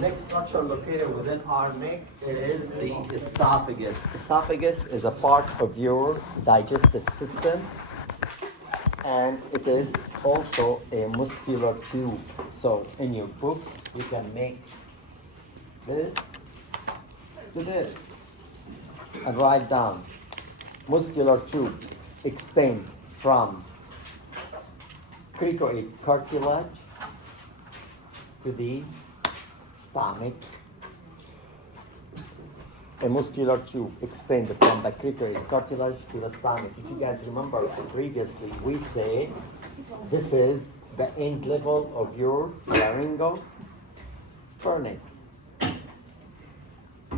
Next structure located within our neck is the esophagus. Esophagus is a part of your digestive system, and it is also a muscular tube. So in your book, you can make this to this and write down muscular tube extend from cricoid cartilage to the stomach. A muscular tube extend from the cricoid cartilage to the stomach. If you guys remember previously, we say this is the end level of your laryngeal pharynx,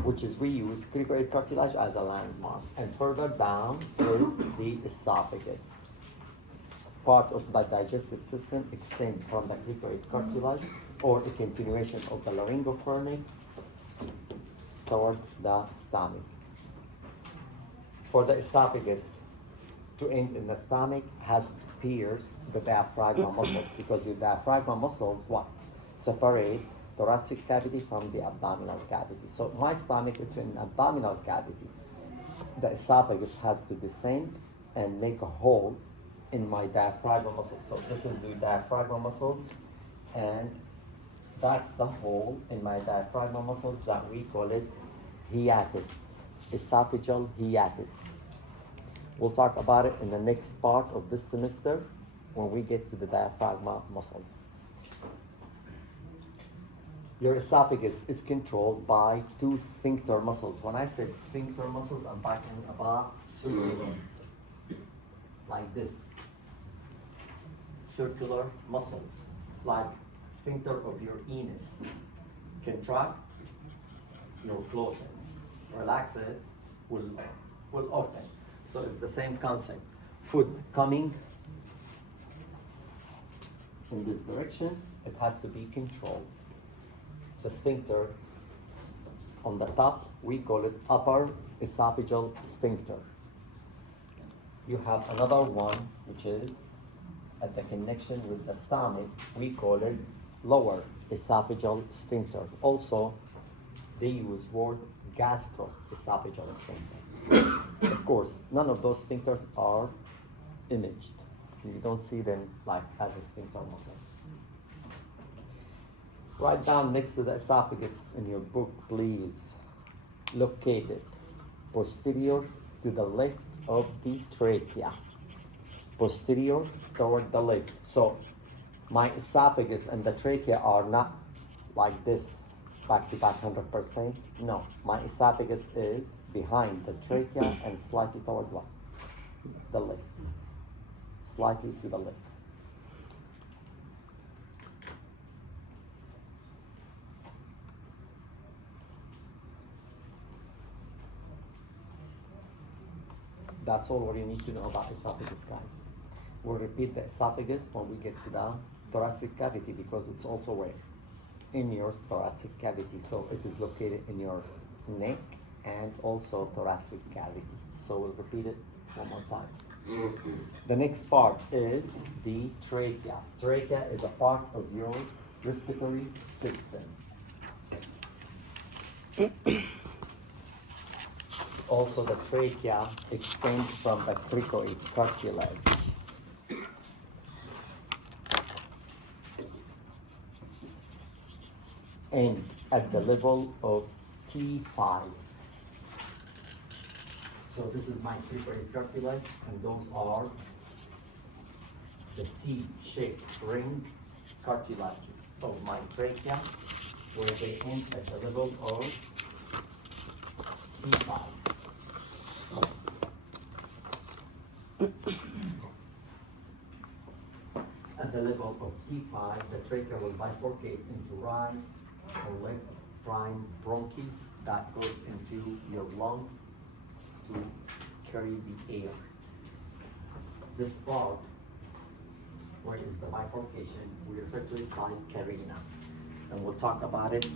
which is we use cricoid cartilage as a landmark. And further down is the esophagus. Part of the digestive system extend from the cricoid cartilage or a continuation of the laryngopharynx toward the stomach. For the esophagus to end in the stomach has to pierce the diaphragma muscles, because the diaphragma muscles what? Separate thoracic cavity from the abdominal cavity. So my stomach, it's an abdominal cavity. The esophagus has to descend and make a hole in my diaphragma muscles. So this is the diaphragma muscles, and that's the hole in my diaphragma muscles that we call it hiatus, esophageal hiatus. We'll talk about it in the next part of this semester when we get to the diaphragma muscles. Your esophagus is controlled by two sphincter muscles. When I said sphincter muscles, I'm talking about circular, like this. Circular muscles, like sphincter of your anus. Contract, you'll close it. Relax it, will open. So it's the same concept. Food coming in this direction, it has to be controlled. The sphincter on the top, we call it upper esophageal sphincter. You have another one, which is at the connection with the stomach, we call it lower esophageal sphincter. Also, they use word gastroesophageal sphincter. Of course, none of those sphincters are imaged. You don't see them like as a sphincter muscle. Write down next to the esophagus in your book, please. Located posterior to the left of the trachea. Posterior toward the left. So my esophagus and the trachea are not like this, back to back 100%. No, my esophagus is behind the trachea and slightly toward what? The left. Slightly to the left. That's all what you need to know about esophagus, guys. We'll repeat the esophagus when we get to the thoracic cavity, because it's also where? In your thoracic cavity. So it is located in your neck and also thoracic cavity. So we'll repeat it one more time. The next part is the trachea. Trachea is a part of your respiratory system. Also, the trachea extends from the cricoid cartilage. And at the level of T5. So this is my cricoid cartilage, and those are the C-shaped ring cartilages of my trachea, where they end at the level of T5. At the level of T5, the trachea will bifurcate into right or left prime bronchus that goes into your lung to carry the air. This part, where is the bifurcation, we refer to it by carina. And we'll talk about it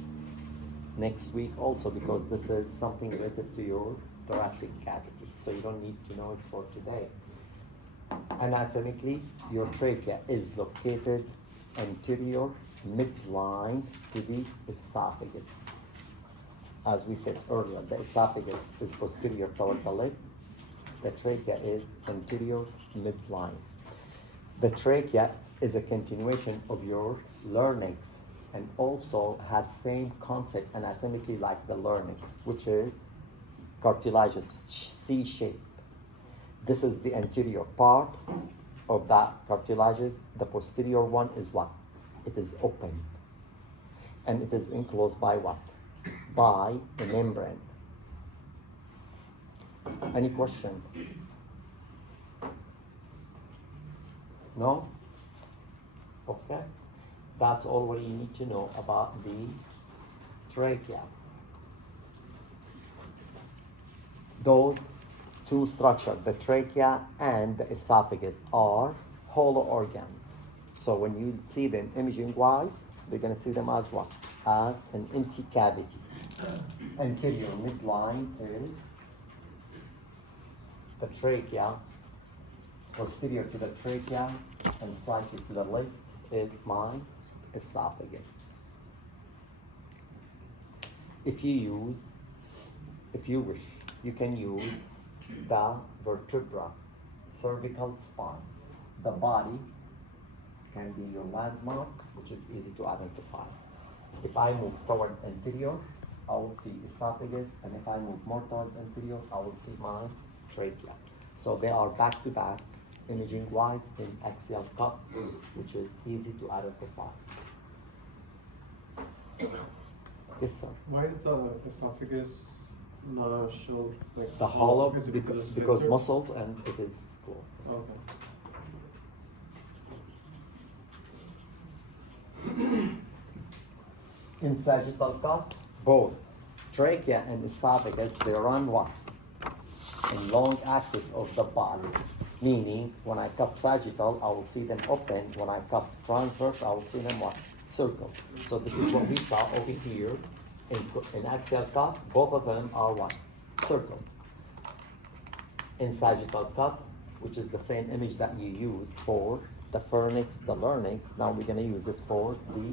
next week also, because this is something related to your thoracic cavity. So you don't need to know it for today. Anatomically, your trachea is located anterior midline to the esophagus. As we said earlier, the esophagus is posterior toward the lip. The trachea is anterior midline. The trachea is a continuation of your larynx and also has same concept anatomically like the larynx, which is cartilaginous C shape. This is the anterior part of that cartilaginous. The posterior one is what? It is open. And it is enclosed by what? By a membrane. Any question? No? Okay. That's all what you need to know about the trachea. Those two structures, the trachea and the esophagus, are hollow organs. So when you see them imaging-wise, they're going to see them as what? As an empty cavity. Anterior midline is the trachea. Posterior to the trachea and slightly to the left is my esophagus. If you wish, you can use the vertebra, cervical spine. The body can be your landmark, which is easy to identify. If I move toward anterior, I will see esophagus, and if I move more toward anterior, I will see my trachea. So they are back to back, imaging-wise, in axial cup, which is easy to identify. Yes, sir. Why is the esophagus not shown like The hollow, Is it because it's muscles and it is closed. Okay. In sagittal cut, both trachea and esophagus, they run what? In long axis of the body. Meaning, when I cut sagittal, I will see them open. When I cut transverse, I will see them what? Circle. So this is what we saw over here in axial cut. Both of them are what? Circle. In sagittal cut, which is the same image that you used for the pharynx, the larynx, now we're going to use it for the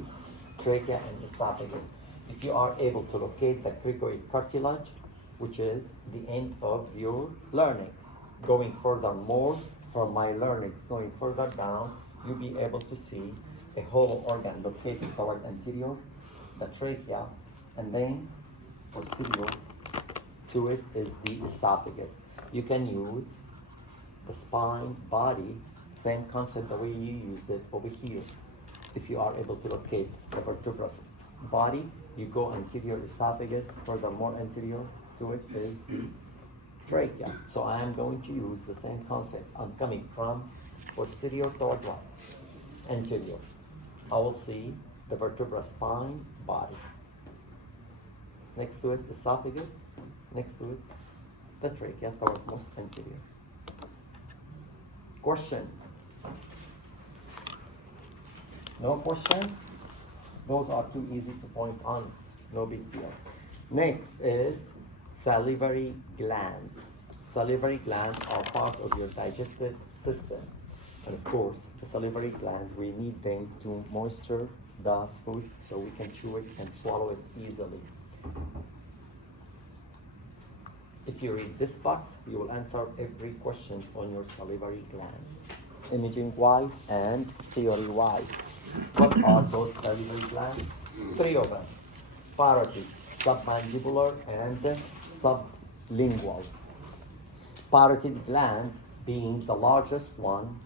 trachea and esophagus. If you are able to locate the cricoid cartilage, which is the end of your larynx, going further more from my larynx, going further down, you'll be able to see a hollow organ located toward anterior, the trachea, and then posterior to it is the esophagus. You can use the spine, body, same concept the way you used it over here. If you are able to locate the vertebral body, you go anterior esophagus, furthermore anterior to it is the trachea. So I am going to use the same concept. I'm coming from posterior toward what? Anterior. I will see the vertebral spine, body. Next to it, esophagus. Next to it, the trachea toward most anterior. Question? No question? Those are too easy to point on. No big deal. Next is salivary glands. Salivary glands are part of your digestive system. And of course, the salivary gland, we need them to moisture the food so we can chew it and swallow it easily. If you read this box, you will answer every question on your salivary gland, imaging-wise and theory-wise. What are those salivary glands? Three of them: parotid, submandibular, and sublingual. Parotid gland being the largest one,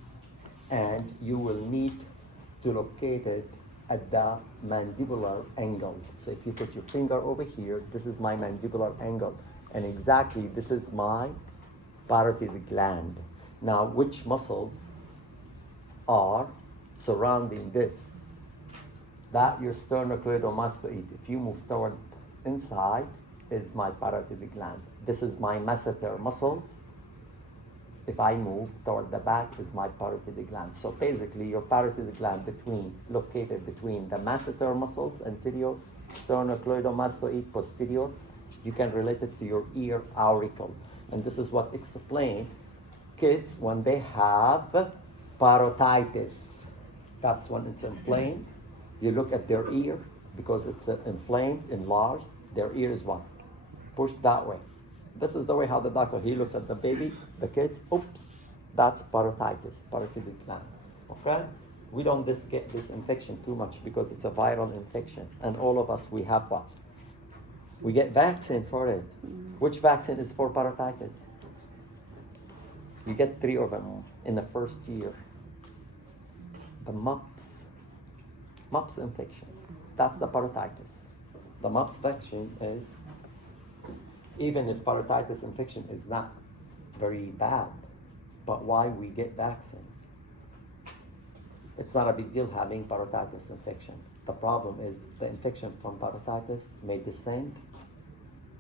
and you will need to locate it at the mandibular angle. So if you put your finger over here, this is my mandibular angle, and exactly this is my parotid gland. Now, which muscles are surrounding this? That your sternocleidomastoid. If you move toward inside, is my parotid gland. This is my masseter muscles. If I move toward the back, is my parotid gland. So basically, your parotid gland located between the masseter muscles, anterior, sternocleidomastoid, posterior. You can relate it to your ear auricle. And this is what explains kids when they have parotitis. That's when it's inflamed. You look at their ear, because it's inflamed, enlarged, their ear is what? Pushed that way. This is the way how the doctor, he looks at the baby, the kid, oops, that's parotitis, parotidic gland, okay? We don't get this infection too much because it's a viral infection. And all of us, we have what? We get vaccine for it. Which vaccine is for parotitis? You get 3 of them in the first year. The mumps infection. That's the parotitis. The mumps vaccine is, even if parotitis infection is not very bad, but why we get vaccines? It's not a big deal having parotitis infection. The problem is the infection from parotitis may descend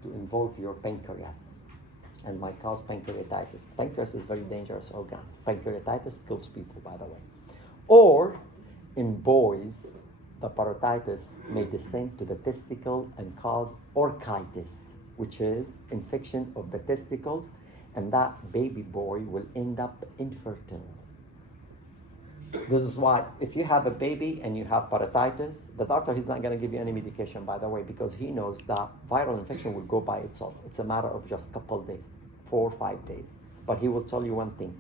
to involve your pancreas and might cause pancreatitis. Pancreas is a very dangerous organ. Pancreatitis kills people, by the way. Or in boys, the parotitis may descend to the testicle and cause orchitis, which is infection of the testicles, and that baby boy will end up infertile. This is why if you have a baby and you have parotitis, the doctor, he's not going to give you any medication, by the way, because he knows that viral infection will go by itself. It's a matter of just a couple of days, 4 or 5 days. But he will tell you one thing.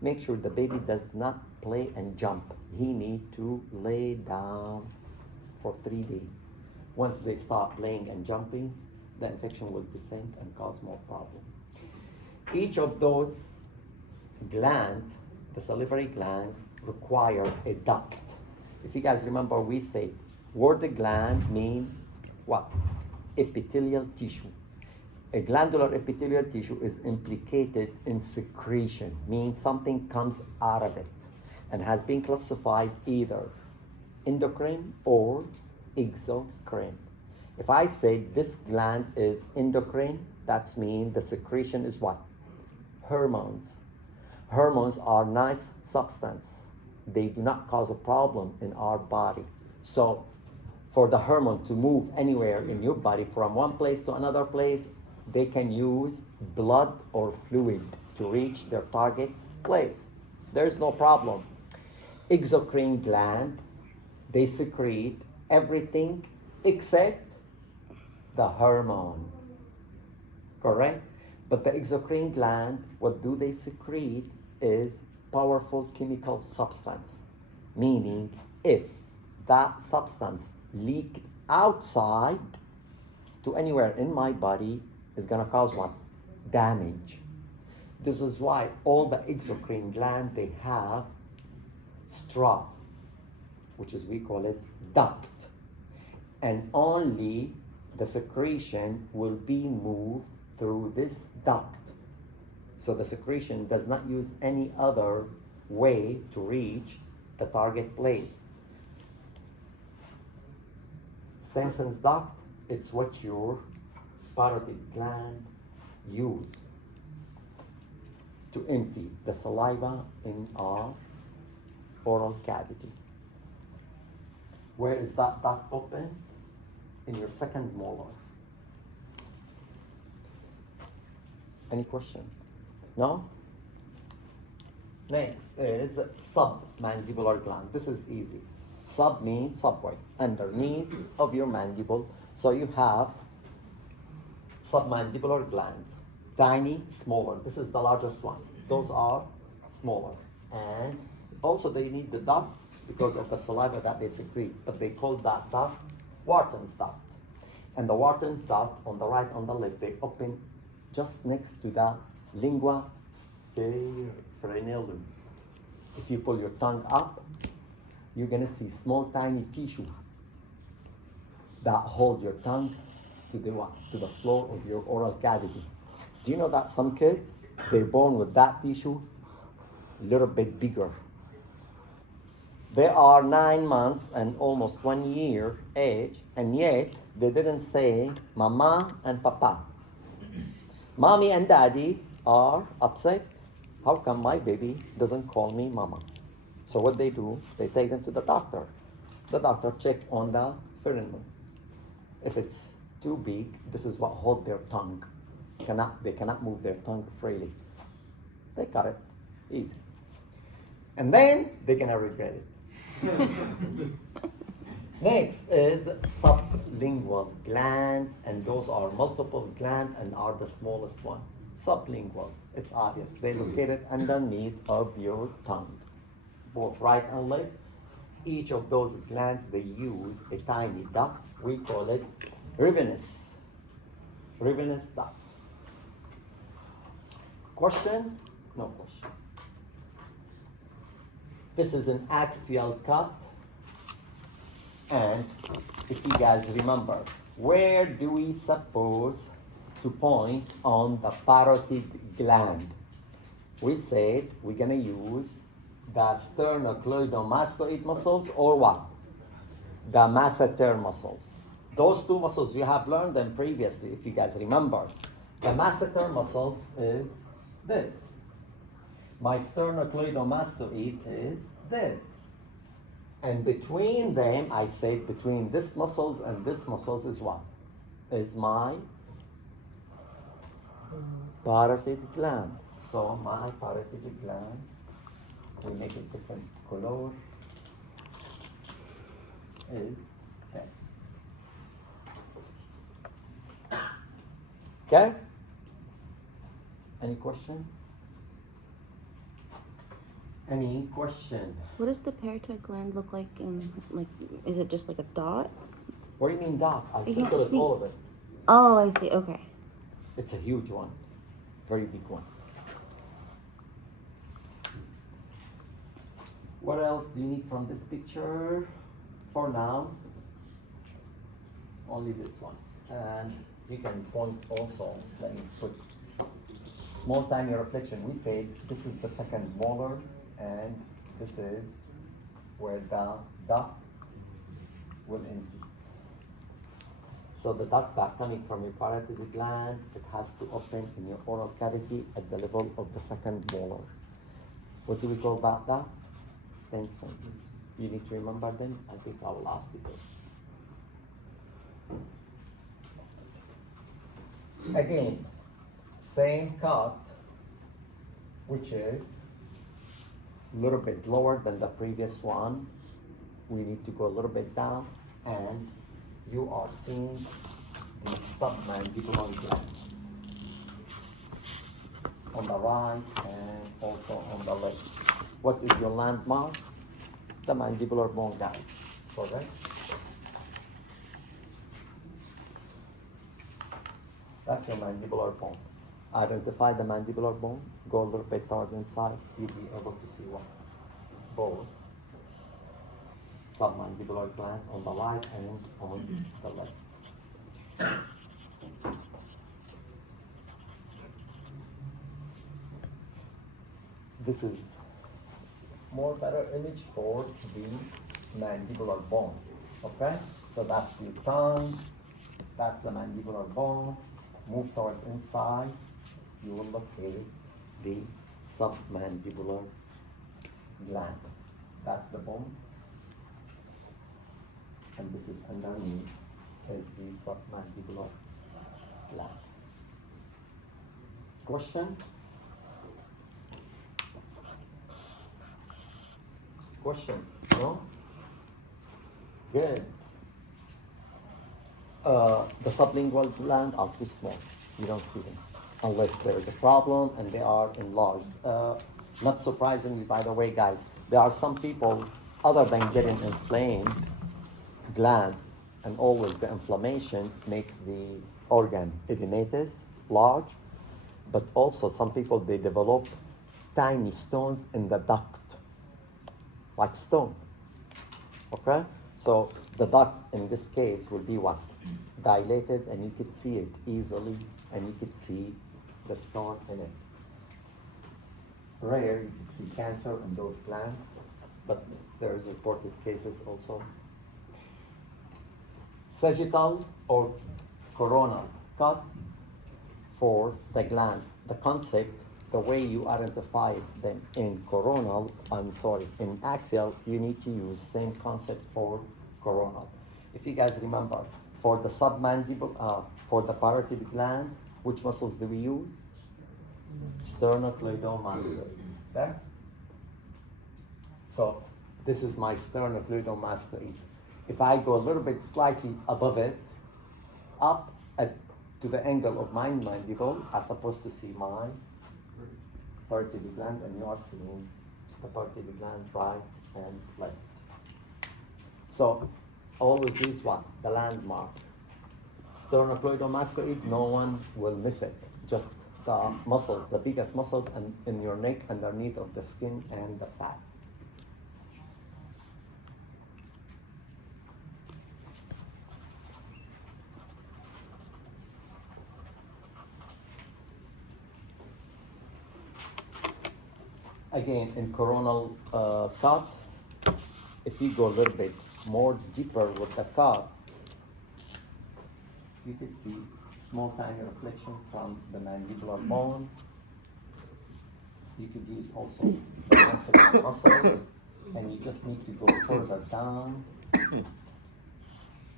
Make sure the baby does not play and jump. He needs to lay down for 3 days. Once they start playing and jumping, the infection will descend and cause more problem. Each of those glands, the salivary glands, require a duct. If you guys remember, we said word gland mean what? Epithelial tissue. A glandular epithelial tissue is implicated in secretion, means something comes out of it and has been classified either endocrine or exocrine. If I say this gland is endocrine, that means the secretion is what? Hormones. Hormones are nice substance. They do not cause a problem in our body. So for the hormone to move anywhere in your body from one place to another place, they can use blood or fluid to reach their target place. There's no problem. Exocrine gland, they secrete everything except the hormone. Correct? But the exocrine gland, what do they secrete is powerful chemical substance. Meaning, if that substance leaked outside to anywhere in my body, is going to cause what? Damage. This is why all the exocrine gland, they have straw, which is, we call it duct. And only the secretion will be moved through this duct. So the secretion does not use any other way to reach the target place. Stenson's duct, it's what your parotid gland use to empty the saliva in our oral cavity. Where is that duct open? In your second molar. Any question? No? Next is submandibular gland. This is easy. Sub means subway, underneath of your mandible. So you have submandibular gland, tiny, smaller. This is the largest one. Those are smaller. And also they need the duct because of the saliva that they secrete, but they call that duct Wharton's duct. And the Wharton's duct on the right, on the left, they open just next to the lingua frenulum. If you pull your tongue up, you're gonna see small tiny tissue that hold your tongue to the what? To the floor of your oral cavity. Do you know that some kids, they're born with that tissue a little bit bigger? They are 9 months and almost 1 year age, and yet they didn't say mama and papa. Mommy and daddy are upset. How come my baby doesn't call me mama? So what they do, they take them to the doctor. The doctor check on the frenulum. If it's too big, this is what hold their tongue. They cannot move their tongue freely. They cut it, easy. And then they're gonna regret it. Next is sublingual glands, and those are multiple glands and are the smallest one. Sublingual, it's obvious. They're located underneath of your tongue, both right and left. Each of those glands, they use a tiny duct. We call it ravenous duct. Question? No question. This is an axial cut. And if you guys remember, where do we suppose to point on the parotid gland? We said we're gonna use the sternocleidomastoid muscles or what? The masseter muscles. Those two muscles, you have learned them previously, if you guys remember. The masseter muscles is this. My sternocleidomastoid is this. And between them, I say between this muscles and this muscles is what? Is my parotid gland. So my parotid gland, we make it different color, is this. Okay? Any question? Any question? What does the parotid gland look like in, like, is it just like a dot? What do you mean dot? I can't circled see. all of it. Oh, I see, okay. It's a huge one. Very big one. What else do you need from this picture? For now, only this one. And you can point also, let me put small tiny reflection. We say this is the second molar, and this is where the duct will empty. So the duct back coming from your parotid gland, it has to open in your oral cavity at the level of the second molar. What do we call that duct? Stenson. You need to remember them. I think I will ask you this. Again, same cut, which is a little bit lower than the previous one. We need to go a little bit down, and you are seeing the submandibular gland on the right and also on the left. What is your landmark? The mandibular bone gland, correct? That's your mandibular bone. Identify the mandibular bone, go a little bit toward inside, you'll be able to see what? Both submandibular gland on the right and on the left. This is more better image for the mandibular bone, okay? So that's your tongue, that's the mandibular bone. Move toward inside, you will locate the submandibular gland. That's the bone. And this is underneath is the submandibular gland. Question? Question? No? Good. The sublingual gland are too small. You don't see them unless there is a problem and they are enlarged. Not surprisingly, by the way, guys, there are some people, other than getting inflamed gland, and always the inflammation makes the organ edematous, large, but also some people, they develop tiny stones in the duct, like stone, okay? So the duct in this case will be what? Dilated, and you could see it easily, and you could see the stone in it. Rare, you could see cancer in those glands, but there's reported cases also. Sagittal or coronal cut for the gland. The concept, the way you identify them in in axial, you need to use same concept for coronal. If you guys remember, for the submandible, for the parotid gland, which muscles do we use? Sternocleidomastoid. There. So this is my sternocleidomastoid. If I go a little bit slightly above it, up to the angle of my mandible, I'm supposed to see my parotid gland, and you are seeing the parotid gland right and left. So always use what? The landmark. Sternocleidomastoid, no one will miss it. Just the muscles, the biggest muscles in your neck underneath of the skin and the fat. Again, in coronal cut, if you go a little bit more deeper with the cut, you could see small tiny reflection from the mandibular bone. You could use also the mandibular muscles, and you just need to go further down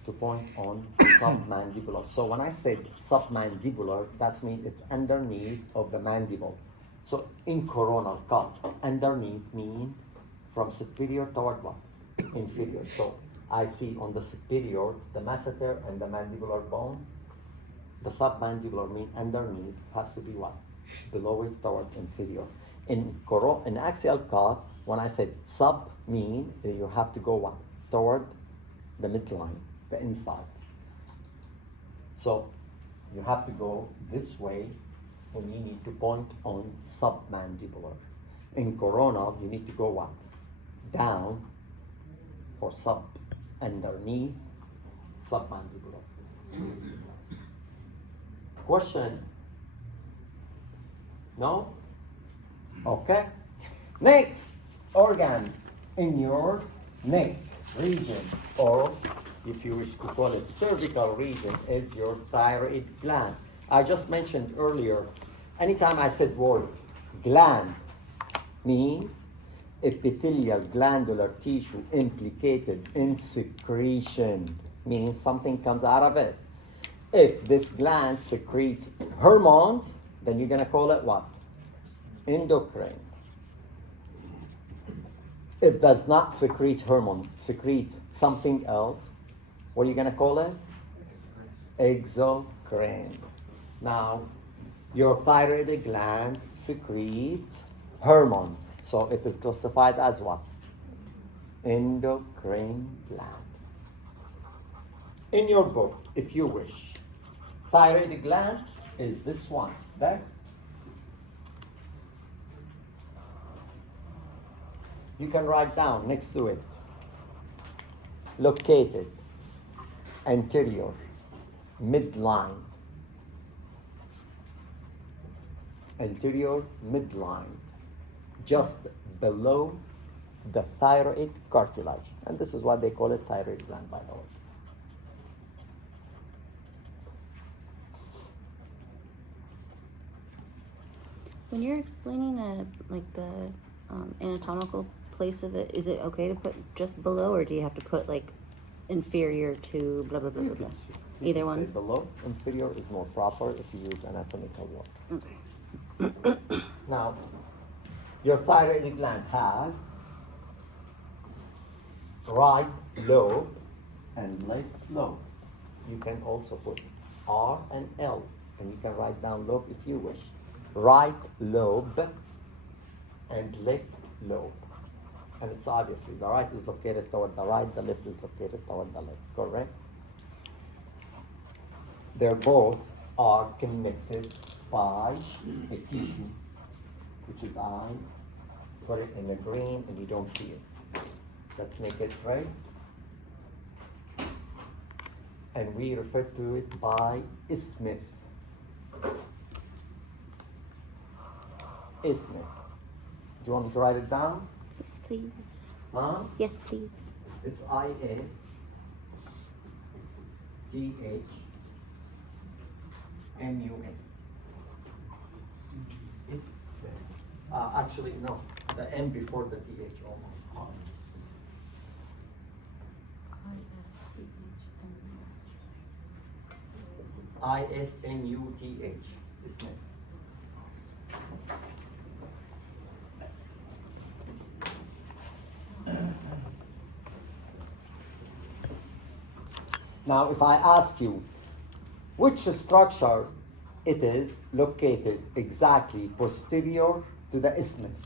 to point on submandibular. So when I said submandibular, that means it's underneath of the mandible. So in coronal cut, underneath mean from superior toward what? Inferior. So I see on the superior, the masseter and the mandibular bone. The submandibular mean underneath has to be what? Below it toward inferior. In axial cut, when I said sub mean, you have to go what? Toward the midline, the inside. So you have to go this way when you need to point on submandibular. In coronal, you need to go what? Down for sub, underneath submandibular. Question? No? Okay. Next organ in your neck region, or if you wish to call it cervical region, is your thyroid gland. I just mentioned earlier, anytime I said word gland means epithelial glandular tissue implicated in secretion, means something comes out of it. If this gland secretes hormones, then you're gonna call it what? Endocrine. If does not secrete hormone, secretes something else, what are you gonna call it? Exocrine. Now, your thyroid gland secretes hormones, so it is classified as what? Endocrine gland. In your book, if you wish, thyroid gland is this one, there. You can write down next to it, located anterior midline, anterior midline, just below the thyroid cartilage. And this is what they call it, thyroid gland, by the way. When you're explaining like the anatomical place of it, is it okay to put just below, or do you have to put like inferior to blah blah blah blah blah? Either one. Say below, inferior is more proper if you use anatomical word. Okay. Now, your thyroid gland has right lobe and left lobe. You can also put R and L, and you can write down lobe if you wish. Right lobe and left lobe. And it's obviously the right is located toward the right, the left is located toward the left, correct? They both are connected by a tissue, which is I put it in the green and you don't see it. Let's make it red. And we refer to it by isthmus. Isthmus. Do you want me to write it down? Yes, please. Huh? Yes, please. It's I-S T-H M-U-S. Is actually no, the M before the T-H almost. I-S-N-U-T-H. Isthmus. Now, if I ask you which structure it is located exactly posterior to the isthmus,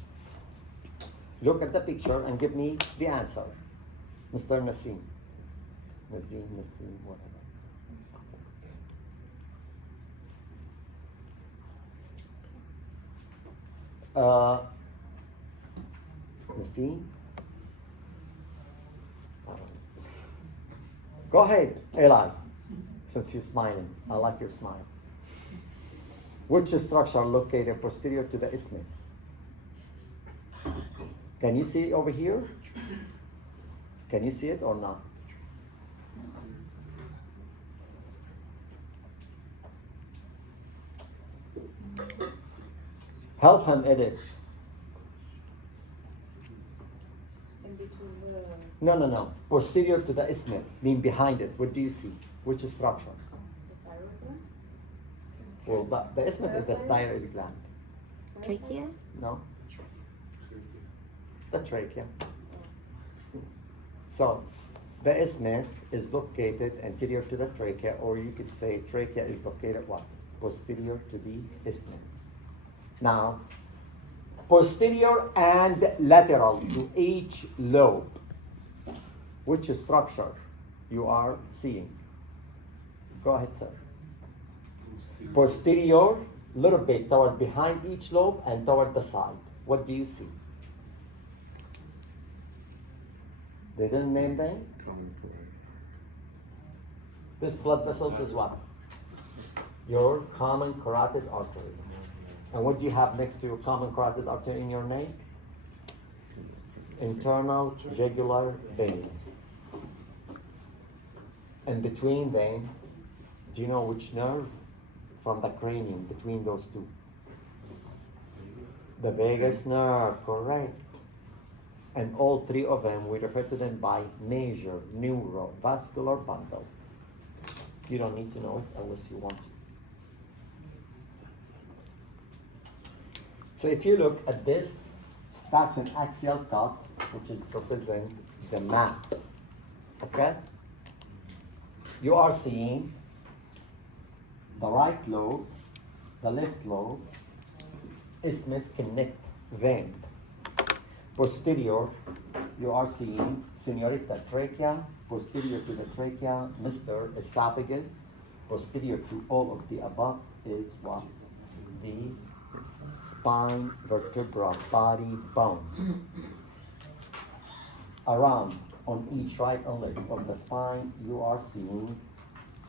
look at the picture and give me the answer. Mr. Nassim. Nassim, whatever. Nassim? Go ahead, Eli, since you're smiling. I like your smile. Which structure located posterior to the isthmus? Can you see it over here? Can you see it or not? Help him, Edith. In between the No. Posterior to the isthmus, mean behind it. What do you see? Which structure? thyroid gland? Well, the isthmus is the thyroid gland. Trachea? No? The trachea. So, the isthmus is located anterior to the trachea, or you could say trachea is located what? Posterior to the isthmus. Now, posterior and lateral to each lobe, which structure you are seeing? Go ahead, sir. Posterior, little bit toward behind each lobe and toward the side. What do you see? They didn't name them? This blood vessels is what? Your common carotid artery. And what do you have next to your common carotid artery in your name? Internal jugular vein. And between them, do you know which nerve from the cranium between those two? The vagus nerve, correct. And all three of them, we refer to them by major neurovascular bundle. You don't need to know it unless you want to. So if you look at this, that's an axial cut, which is represent the map. Okay? You are seeing the right lobe, the left lobe, isthmus connect vein. Posterior, you are seeing senorita trachea, posterior to the trachea, Mr. Esophagus, posterior to all of the above is what? The spine, vertebra, body, bone. Around on each right and left of the spine, you are seeing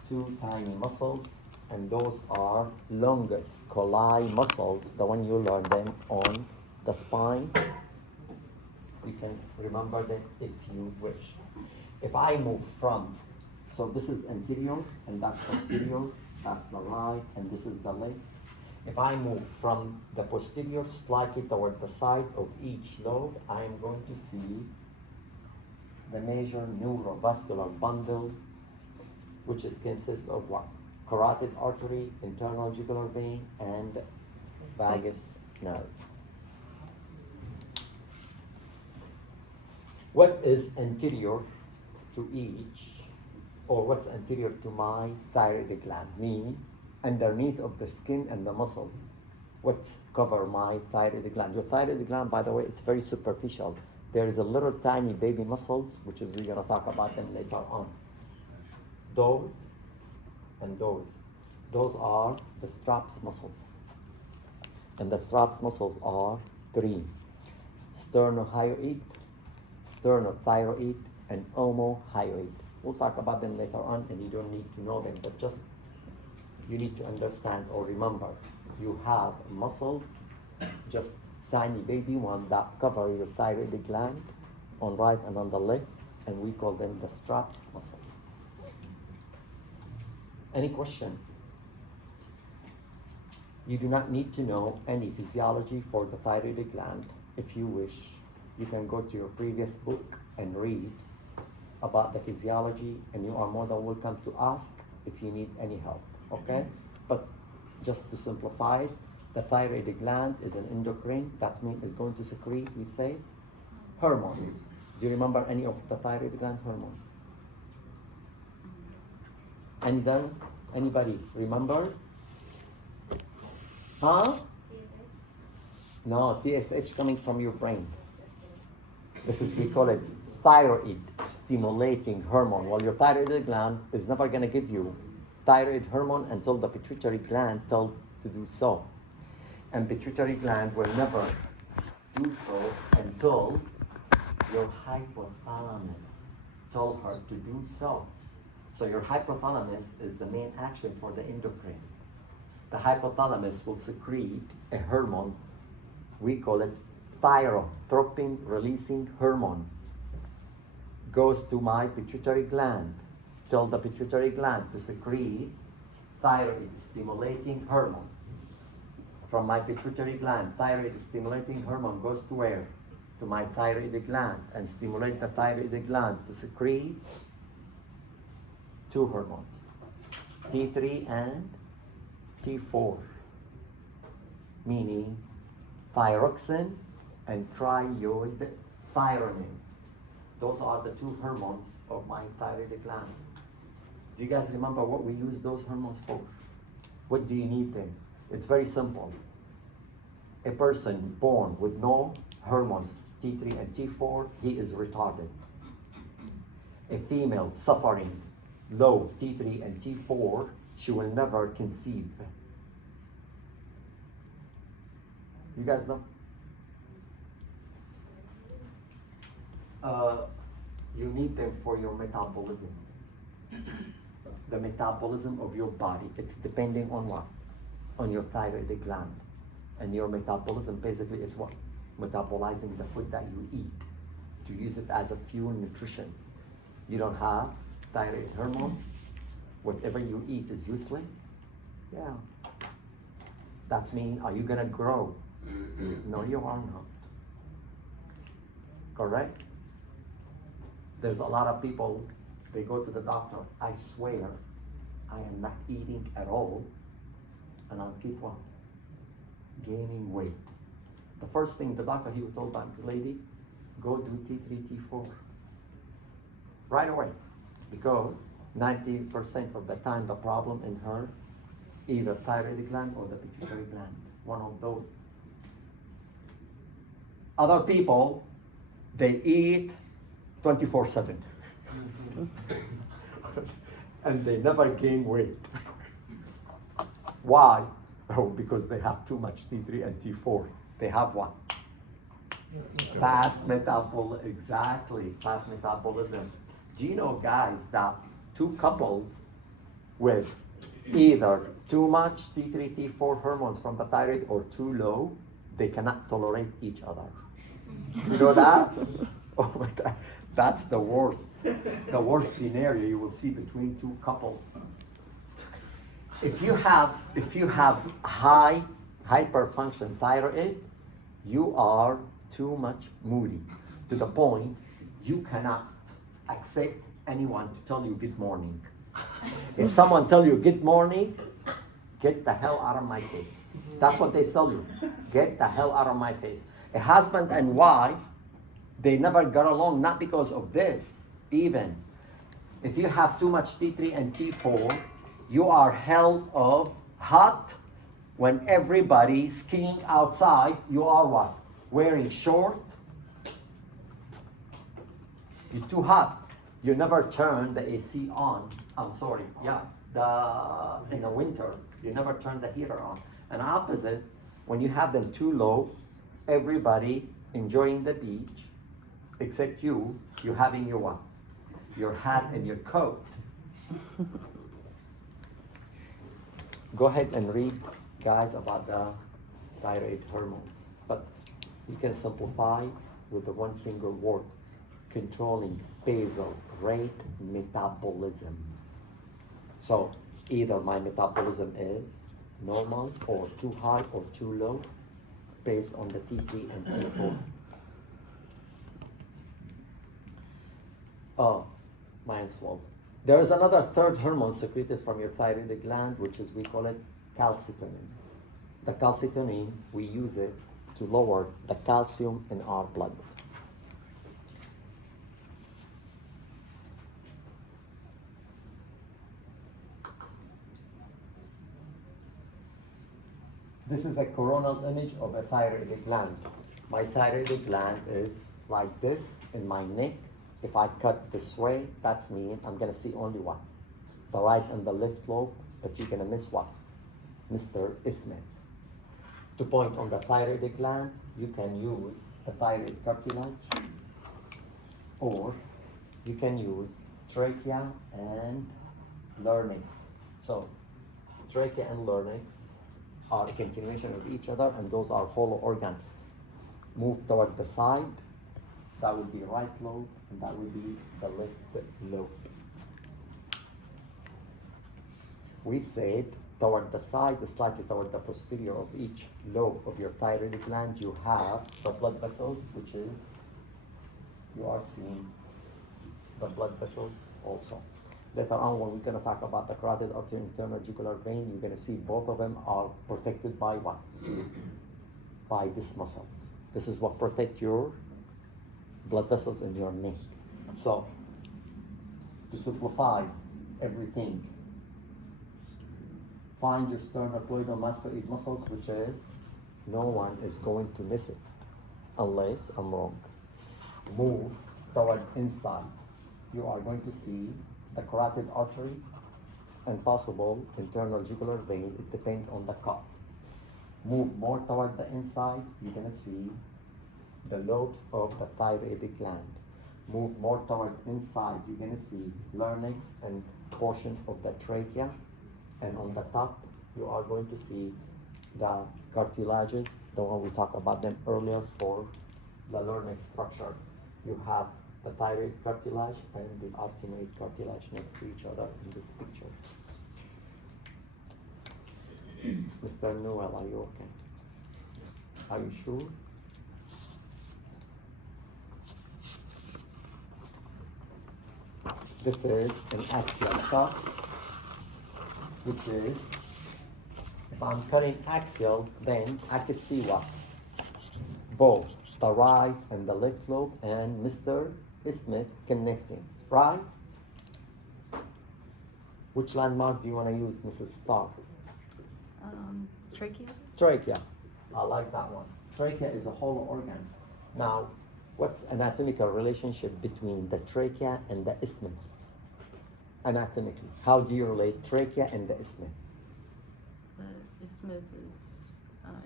two tiny muscles, and those are longus colli muscles, the one you learn them on the spine. You can remember them if you wish. If I move from, so this is anterior, and that's posterior, that's the right, and this is the left. If I move from the posterior slightly toward the side of each lobe, I am going to see the major neurovascular bundle, which consists of what? Carotid artery, internal jugular vein, and vagus nerve. What is anterior to each, or what's anterior to my thyroid gland? Meaning, underneath of the skin and the muscles, what cover my thyroid gland? Your thyroid gland, by the way, it's very superficial. There is a little tiny baby muscles, which is we're gonna talk about them later on. Those and those are the straps muscles. And the straps muscles are three: sternohyoid, sternothyroid, and omohyoid. We'll talk about them later on, and you don't need to know them, but just you need to understand or remember, you have muscles, just tiny baby one, that cover your thyroid gland on right and on the left, and we call them the straps muscles. Any question? You do not need to know any physiology for the thyroid gland. If you wish, you can go to your previous book and read about the physiology, and you are more than welcome to ask if you need any help, okay? But just to simplify it, the thyroid gland is an endocrine, that means it's going to secrete, we say, hormones. Do you remember any of the thyroid gland hormones? Any dance? Anybody remember? Huh? No, TSH coming from your brain. This is, we call it thyroid stimulating hormone. Well, your thyroid gland is never going to give you thyroid hormone until the pituitary gland tells to do so. And pituitary gland will never do so until your hypothalamus told her to do so. So your hypothalamus is the main action for the endocrine. The hypothalamus will secrete a hormone, we call it thyrotropin releasing hormone. Goes to my pituitary gland, tell the pituitary gland to secrete thyroid stimulating hormone. From my pituitary gland, thyroid stimulating hormone goes to where? To my thyroid gland, and stimulate the thyroid gland to secrete two hormones, T3 and T4, meaning thyroxine and triiodthyronine. Those are the two hormones of my thyroid gland. Do you guys remember what we use those hormones for? What do you need them? It's very simple. A person born with no hormones, T3 and T4, he is retarded. A female suffering low T3 and T4, she will never conceive. You guys know? You need them for your metabolism. The metabolism of your body, it's depending on what? On your thyroid gland. And your metabolism basically is what? Metabolizing the food that you eat to use it as a fuel nutrition. You don't have thyroid hormones, whatever you eat is useless. Yeah. That's mean, are you gonna grow? No, you are not. Correct? There's a lot of people, they go to the doctor, I swear, I am not eating at all, and I'll keep on gaining weight. The first thing the doctor, he told that lady, go do T3, T4. Right away. Because 90% of the time the problem in her, either thyroid gland or the pituitary gland, one of those. Other people, they eat 24/7. And they never gain weight. Why? Oh, because they have too much T3 and T4. They have what? Fast metabolism. Exactly, fast metabolism. Do you know, guys, that two couples with either too much T3, T4 hormones from the thyroid or too low, they cannot tolerate each other? You know that? Oh my God, that's the worst scenario you will see between two couples. If you have high hyperfunction thyroid, you are too much moody to the point you cannot accept anyone to tell you good morning. If someone tell you good morning, get the hell out of my face. That's what they tell you. Get the hell out of my face. A husband and wife, they never got along, not because of this. Even if you have too much T3 and T4, you are hell of hot. When everybody skiing outside, you are what? Wearing short. You're too hot. You never turn the AC on. I'm sorry. Yeah, in the winter, you never turn the heater on. And opposite, when you have them too low, everybody enjoying the beach, except you having your what? Your hat and your coat. Go ahead and read, guys, about the thyroid hormones. But you can simplify with the one single word: controlling basal rate metabolism. So either my metabolism is normal or too high or too low based on the T3 and T4. Oh, mine's fault. There is another third hormone secreted from your thyroid gland, which is, we call it calcitonin. The calcitonin, we use it to lower the calcium in our blood. This is a coronal image of a thyroid gland. My thyroid gland is like this in my neck. If I cut this way, that's mean I'm gonna see only one. The right and the left lobe, but you're gonna miss one. Mr. Ismet. To point on the thyroid gland, you can use the thyroid cartilage, or you can use trachea and larynx. So, trachea and larynx are a continuation of each other, and those are hollow organ. Move toward the side, that would be right lobe, and that would be the left lobe. We said toward the side, slightly toward the posterior of each lobe of your thyroid gland, you have the blood vessels, which is, you are seeing the blood vessels also. Later on, when we're going to talk about the carotid artery and internal jugular vein, you're going to see both of them are protected by what? By these muscles. This is what protect your blood vessels in your neck. So, to simplify everything, find your sternocleidomastoid muscles, which is, no one is going to miss it, unless I'm wrong. Move toward inside. You are going to see the carotid artery and possible internal jugular vein. It depends on the cut. Move more toward the inside, you're gonna see the lobes of the thyroid gland. Move more toward inside, you're gonna see larynx and portion of the trachea. And on the top, you are going to see the cartilages, the one we talked about them earlier for the larynx structure. You have the thyroid cartilage and the artenoid cartilage next to each other in this picture. Mr. Noel, are you okay? Are you sure? This is an axial cut, which is, if I'm cutting axial, then I could see what? Both the right and the left lobe and Mr. Ismet connecting, right? Which landmark do you want to use, Mrs. Starr? Trachea? Trachea. I like that one. Trachea is a hollow organ. Now, what's anatomical relationship between the trachea and the isthmus? Anatomically, how do you relate trachea and the isthmus? The isthmus is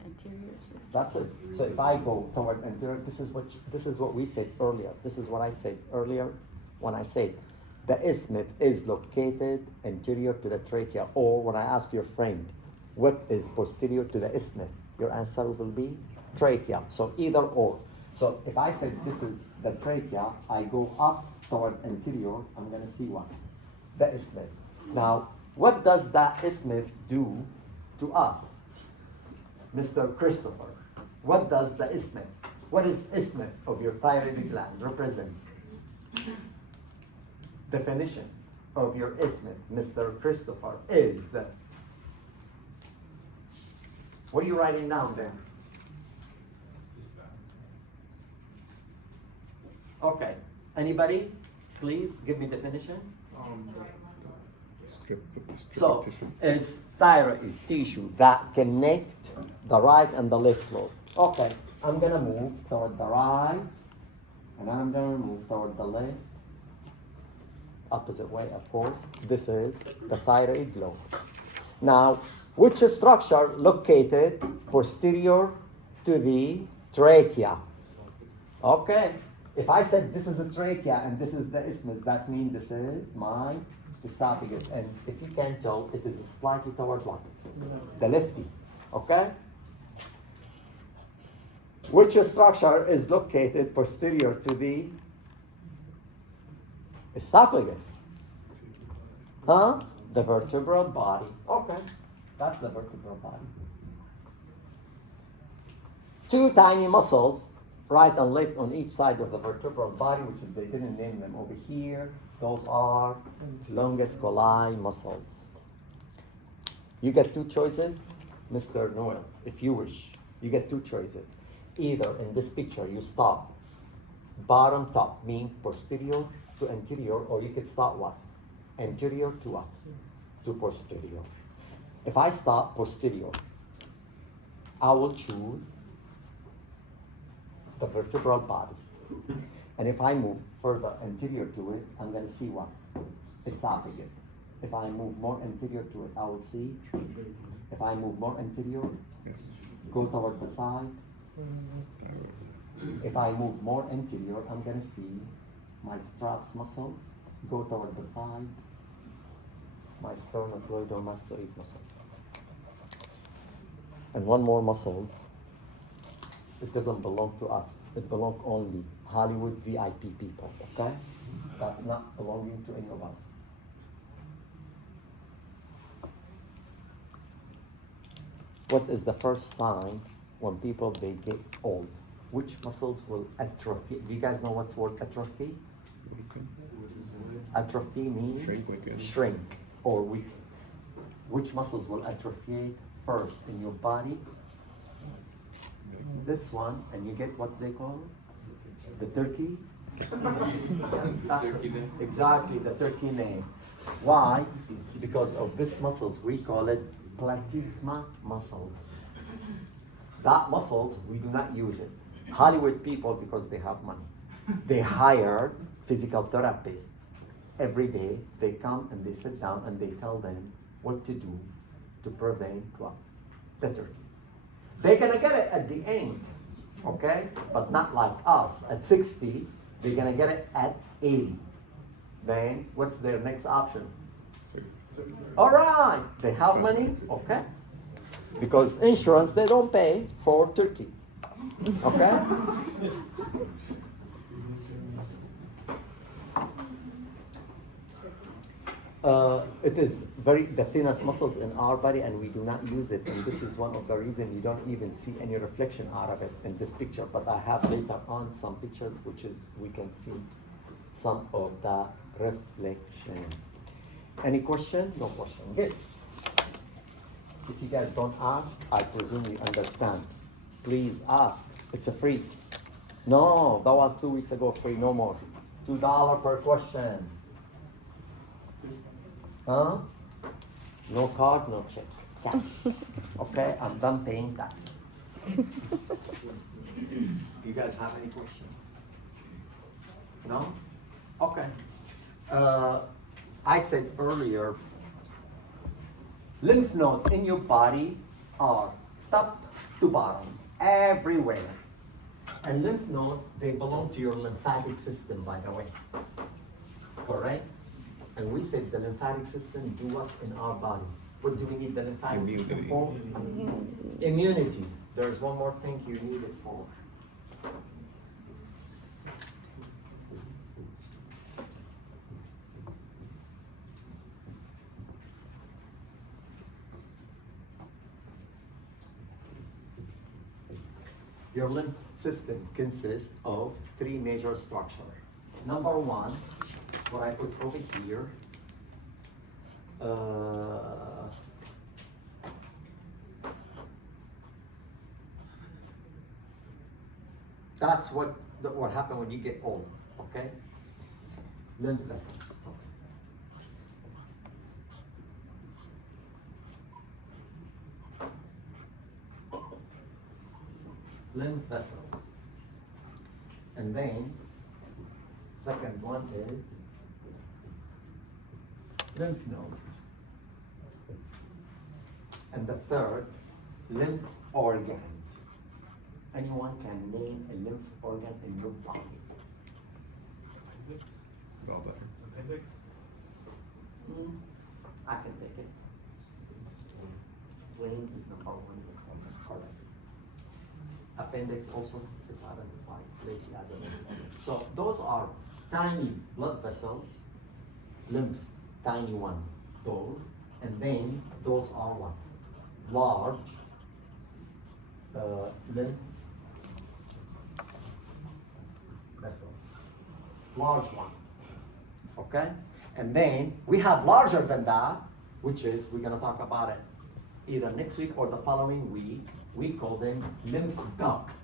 anterior to. That's it. So if I go toward anterior, this is what we said earlier. This is what I said earlier when I said the isthmus is located anterior to the trachea. Or when I ask your friend, what is posterior to the isthmus? Your answer will be trachea. So either or. So if I said this is the trachea, I go up toward anterior, I'm going to see what? The isthmus. Now, what does that isthmus do to us? Mr. Christopher, what does the isthmus, what is isthmus of your thyroid gland represent? Definition of your isthmus, Mr. Christopher, is, what are you writing down there? Okay, anybody? Please give me definition. So, it's thyroid tissue that connect the right and the left lobe. Okay, I'm gonna move toward the right, and I'm gonna move toward the left. Opposite way, of course. This is the thyroid lobe. Now, which structure located posterior to the trachea? Okay, if I said this is a trachea and this is the isthmus, that means this is my esophagus. And if you can tell, it is slightly toward what? The lefty, okay? Which structure is located posterior to the esophagus? Huh? The vertebral body. Okay, that's the vertebral body. Two tiny muscles, right and left on each side of the vertebral body, which is, they didn't name them over here. Those are longus colli muscles. You get two choices, Mr. Noel, if you wish. You get two choices. Either in this picture you stop bottom top, mean posterior to anterior, or you could start what? Anterior to what? To posterior. If I start posterior, I will choose the vertebral body. And if I move further anterior to it, I'm going to see what? Esophagus. If I move more anterior to it, I will see. If I move more anterior, go toward the side. If I move more anterior, I'm going to see my straps muscles go toward the side, my sternocleidomastoid muscles. And one more muscles. It doesn't belong to us. It belongs only Hollywood VIP people, okay? That's not belonging to any of us. What is the first sign when people they get old? Which muscles will atrophy? Do you guys know what's word atrophy? Atrophy means shrink or weaken. Which muscles will atrophy first in your body? This one, and you get what they call it? The turkey? Exactly, the turkey name. Why? Because of this muscles, we call it platysma muscles. That muscles, we do not use it. Hollywood people, because they have money, they hire physical therapists. Every day, they come and they sit down and they tell them what to do to prevent what? The turkey. They're gonna get it at the end, okay? But not like us. At 60, they're gonna get it at 80. Then, what's their next option? All right, they have money, okay? Because insurance, they don't pay for turkey, okay? It is the thinnest muscles in our body, and we do not use it. And this is one of the reasons you don't even see any reflection out of it in this picture. But I have later on some pictures, which is we can see some of the reflection. Any question? No question. Good. If you guys don't ask, I presume you understand. Please ask. It's a free. No, that was 2 weeks ago. Free, no more. $2 per question. Huh? No card, no check. Cash. Okay, I'm done paying taxes. You guys have any questions? No? Okay. I said earlier, lymph nodes in your body are top to bottom, everywhere. And lymph nodes, they belong to your lymphatic system, by the way. Correct? And we said the lymphatic system do what in our body? What do we need the lymphatic system for? Immunity. There's one more thing you need it for. Your lymph system consists of 3 major structures. Number 1, what I put over here, that's what happens when you get old, okay? Lymph vessels. Lymph vessels. And then, second one is lymph nodes. And the third, lymph organs. Anyone can name a lymph organ in your body. Appendix? I can take it. Spleen is number 1. Correct. Appendix also, it's identified lately as a lymph organ. So those are tiny blood vessels, lymph, tiny one, those, and then those are what? Large lymph vessels, large one, okay? And then we have larger than that, which is, we're gonna talk about it either next week or the following week. We call them lymph duct,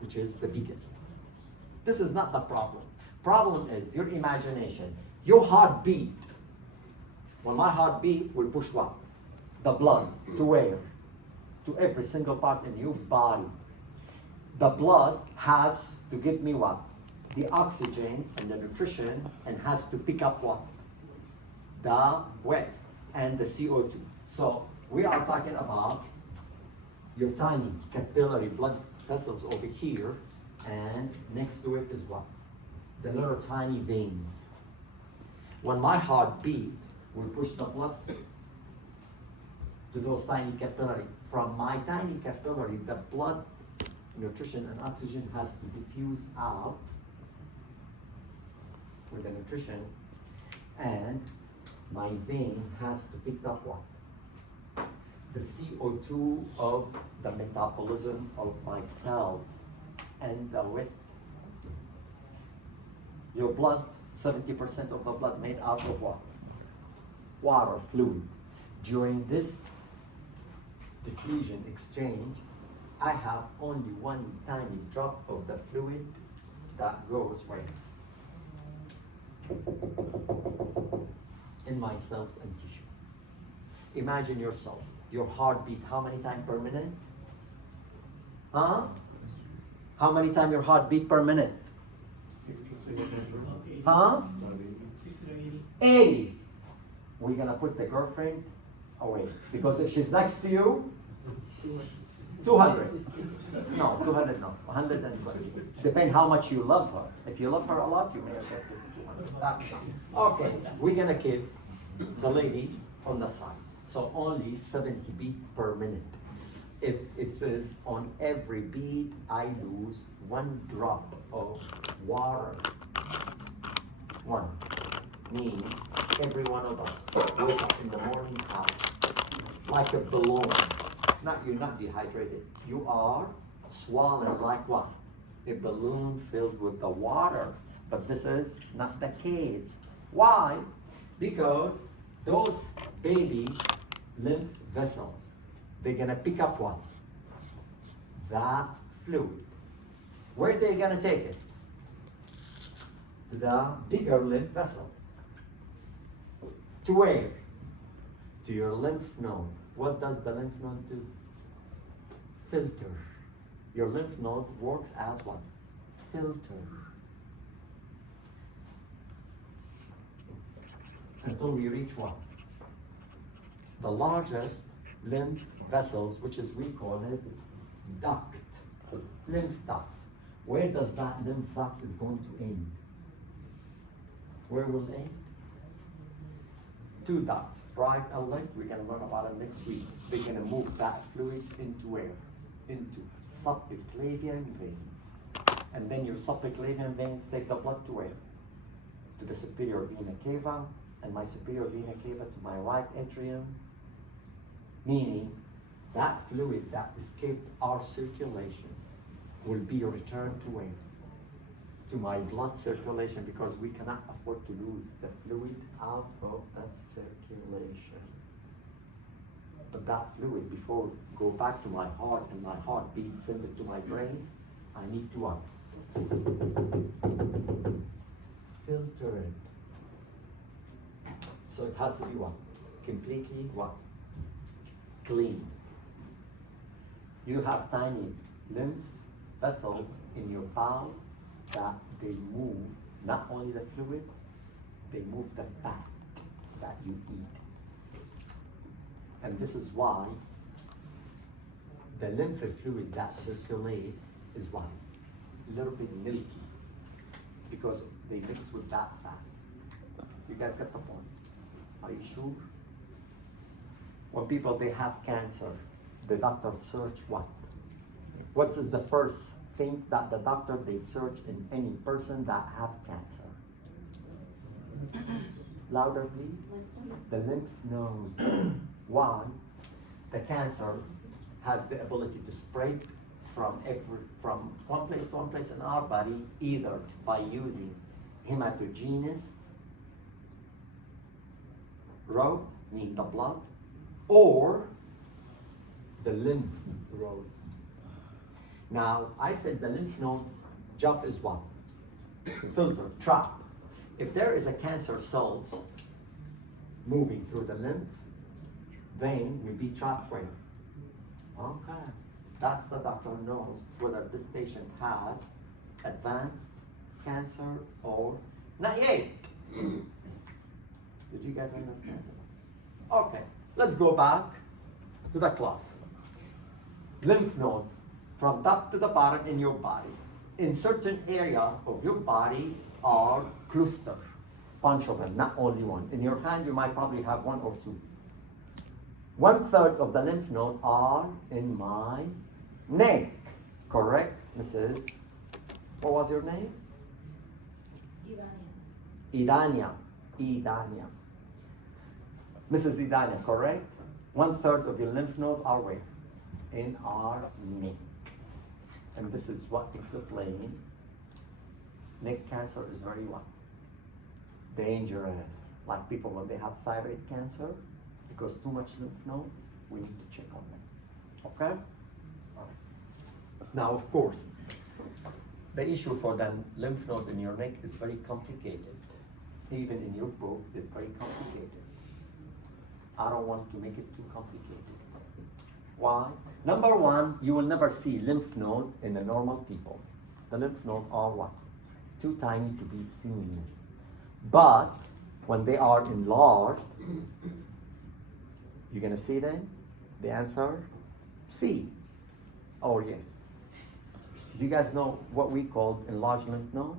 which is the biggest. This is not the problem. Problem is your imagination. Your heartbeat. When my heartbeat will push what? The blood to where? to every single part in your body. The blood has to give me what? The oxygen and the nutrition, and has to pick up what? The waste and the CO2. So we are talking about your tiny capillary blood vessels over here, and next to it is what? The little tiny veins. When my heart beat, we push the blood to those tiny capillary. From my tiny capillary, the blood, nutrition and oxygen has to diffuse out with the nutrition, and my vein has to pick up what? The CO2 of the metabolism of my cells and the waste. Your blood, 70% of the blood made out of what? Water, fluid. During this diffusion exchange, I have only one tiny drop of the fluid that goes where? In my cells and tissue. Imagine yourself, your heartbeat, how many times per minute? Huh? How many times your heartbeat per minute? 66. Huh? 80. We're gonna put the girlfriend away, because if she's next to you, 200. No, 200 no, 120. Depends how much you love her. If you love her a lot, you may accept it to 200. That's fine. Okay, we're gonna keep the lady on the side. So only 70 beats per minute. If it says on every beat, I lose 1 drop of water. 1 means every one of us wake up in the morning out like a balloon. You're not dehydrated. You are swollen like what? A balloon filled with the water. But this is not the case. Why? Because those baby lymph vessels, they're gonna pick up what? That fluid. Where they gonna take it? To the bigger lymph vessels. To where? To your lymph node. What does the lymph node do? Filter. Your lymph node works as what? Filter. Until we reach what? The largest lymph vessels, which is, we call it duct, lymph duct. Where does that lymph duct is going to end? Where will it end? 2 ducts, right and left. We're gonna learn about it next week. They're gonna move that fluid into where? Into subclavian veins. And then your subclavian veins take the blood to where? To the superior vena cava, and my superior vena cava to my right atrium. Meaning that fluid that escaped our circulation will be returned to where? To my blood circulation, because we cannot afford to lose the fluid out of the circulation. But that fluid, before it go back to my heart and my heartbeat send it to my brain, I need to what? Filter it. So it has to be what? Completely what? Clean. You have tiny lymph vessels in your bowel that they move not only the fluid, they move the fat that you eat. And this is why the lymph fluid that circulates is what? A little bit milky, because they mix with that fat. You guys get the point? Are you sure? When people, they have cancer, the doctor search what? What is the first thing that the doctor, they search in any person that have cancer? Louder, please. The lymph node. Why? The cancer has the ability to spread from one place to one place in our body, either by using hematogenous road, meaning the blood, or the lymph road. Now, I said the lymph node job is what? Filter, trap. If there is a cancer cells moving through the lymph vein, will be trapped where? Okay. That's the doctor knows whether this patient has advanced cancer or not yet. Did you guys understand? Okay, let's go back to the class. Lymph node from top to the bottom in your body. In certain area of your body are cluster, bunch of them, not only one. In your hand, you might probably have one or two. 1/3 of the lymph node are in my neck, correct, Mrs. What was your name? Idania. Idania. Mrs. Idania, correct? 1/3 of your lymph node are where? In our neck. And this is what explains neck cancer is very what? Dangerous. Like people when they have thyroid cancer, because too much lymph node, we need to check on them. Okay? All right. Now, of course, the issue for the lymph node in your neck is very complicated. Even in your book, it's very complicated. I don't want to make it too complicated. Why? Number one, you will never see lymph node in the normal people. The lymph node are what? Too tiny to be seen. But when they are enlarged, you're gonna see them? The answer, C or yes. Do you guys know what we call enlarged lymph node?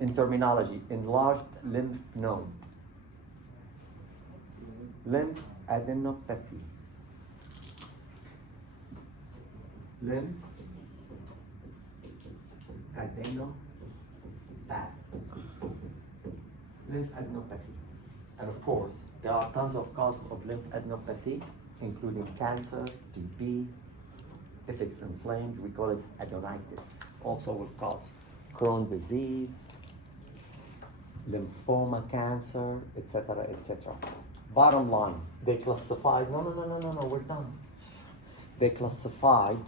In terminology, enlarged lymph node. Lymph adenopathy. Lymph adenopathy. Lymph adenopathy. And of course, there are tons of causes of lymph adenopathy, including cancer, TB. If it's inflamed, we call it adenitis. Also will cause Crohn's disease, lymphoma cancer, etc., etc. Bottom line, they classified, no, we're done. They classified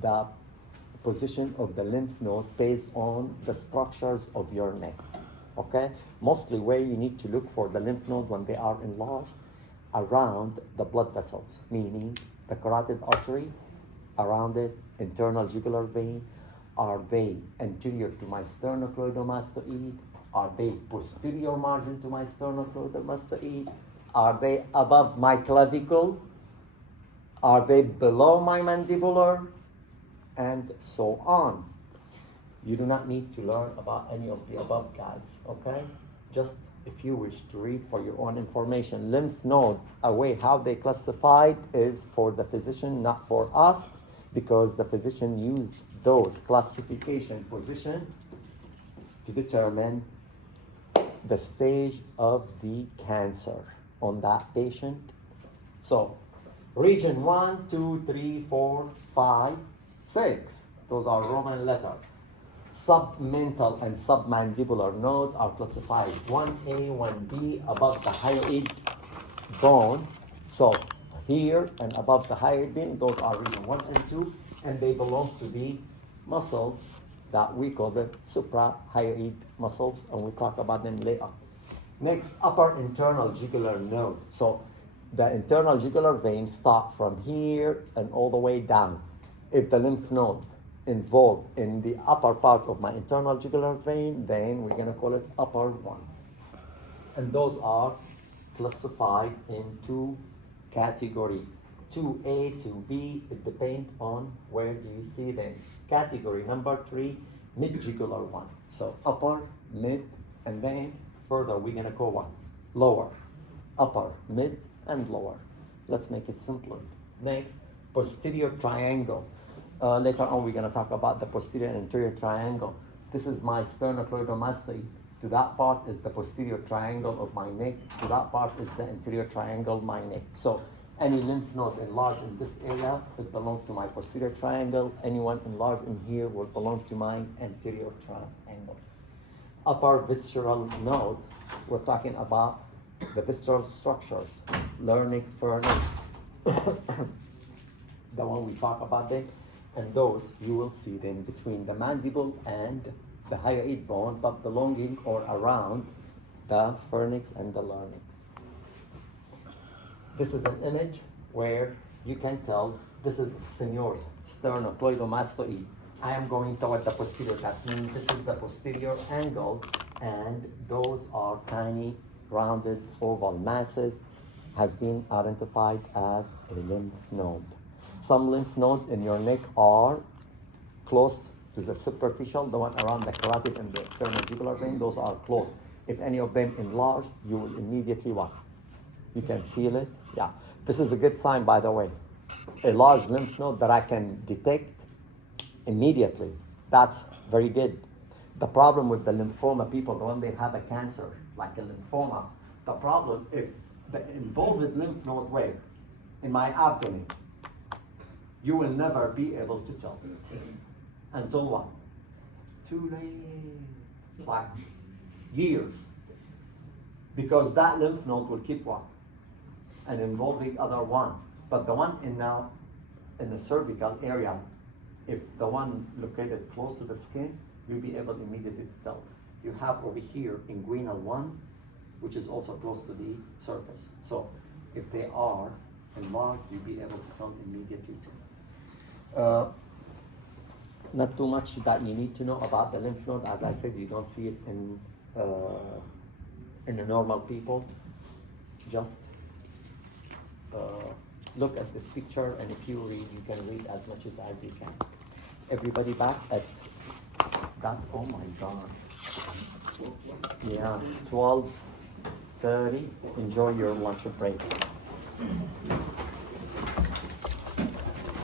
the position of the lymph node based on the structures of your neck, okay? Mostly where you need to look for the lymph node when they are enlarged, around the blood vessels, meaning the carotid artery, around it, internal jugular vein. Are they anterior to my sternocleidomastoid? Are they posterior margin to my sternocleidomastoid? Are they above my clavicle? Are they below my mandibular? And so on. You do not need to learn about any of the above, guys, okay? Just if you wish to read for your own information. Lymph node, away how they classified is for the physician, not for us, because the physician used those classification position to determine the stage of the cancer on that patient. So, region 1, 2, 3, 4, 5, 6. Those are Roman letters. Submental and submandibular nodes are classified 1A, 1B, above the hyoid bone. So here and above the hyoid bone, those are region 1 and 2, and they belong to the muscles that we call the suprahyoid muscles, and we'll talk about them later. Next, upper internal jugular node. So the internal jugular veins start from here and all the way down. If the lymph node involved in the upper part of my internal jugular vein, then we're going to call it upper one. And those are classified in two categories, 2A, 2B. It depends on where do you see them. Category number 3, mid-jugular one. So upper, mid, and then further we're going to go what? Lower. Upper, mid, and lower. Let's make it simpler. Next, posterior triangle. Later on, we're going to talk about the posterior and anterior triangle. This is my sternocleidomastoid. To that part is the posterior triangle of my neck. To that part is the anterior triangle of my neck. So any lymph node enlarged in this area, it belongs to my posterior triangle. Anyone enlarged in here will belong to my anterior triangle. Upper visceral node, we're talking about the visceral structures, larynx, pharynx, the one we talk about there. And those, you will see them between the mandible and the hyoid bone, but belonging or around the pharynx and the larynx. This is an image where you can tell this is senior sternocleidomastoid. I am going toward the posterior. That means this is the posterior angle, and those are tiny, rounded, oval masses, has been identified as a lymph node. Some lymph nodes in your neck are close to the superficial, the one around the carotid and the sternocleidomastoid vein, those are close. If any of them enlarge, you will immediately what? You can feel it. Yeah. This is a good sign, by the way. A large lymph node that I can detect immediately. That's very good. The problem with the lymphoma people, the one they have a cancer, like a lymphoma, the problem if the involved lymph node where? In my abdomen, you will never be able to tell. Until what? Too late. Like years. Because that lymph node will keep what? And involving other one. But the one in the cervical area, if the one located close to the skin, you'll be able immediately to tell. You have over here inguinal one, which is also close to the surface. So if they are enlarged, you'll be able to tell immediately. Not too much that you need to know about the lymph node. As I said, you don't see it in the normal people. Just look at this picture, and if you read, you can read as much as you can. Everybody back at, that's, oh my God. Yeah, 12:30. Enjoy your lunch break.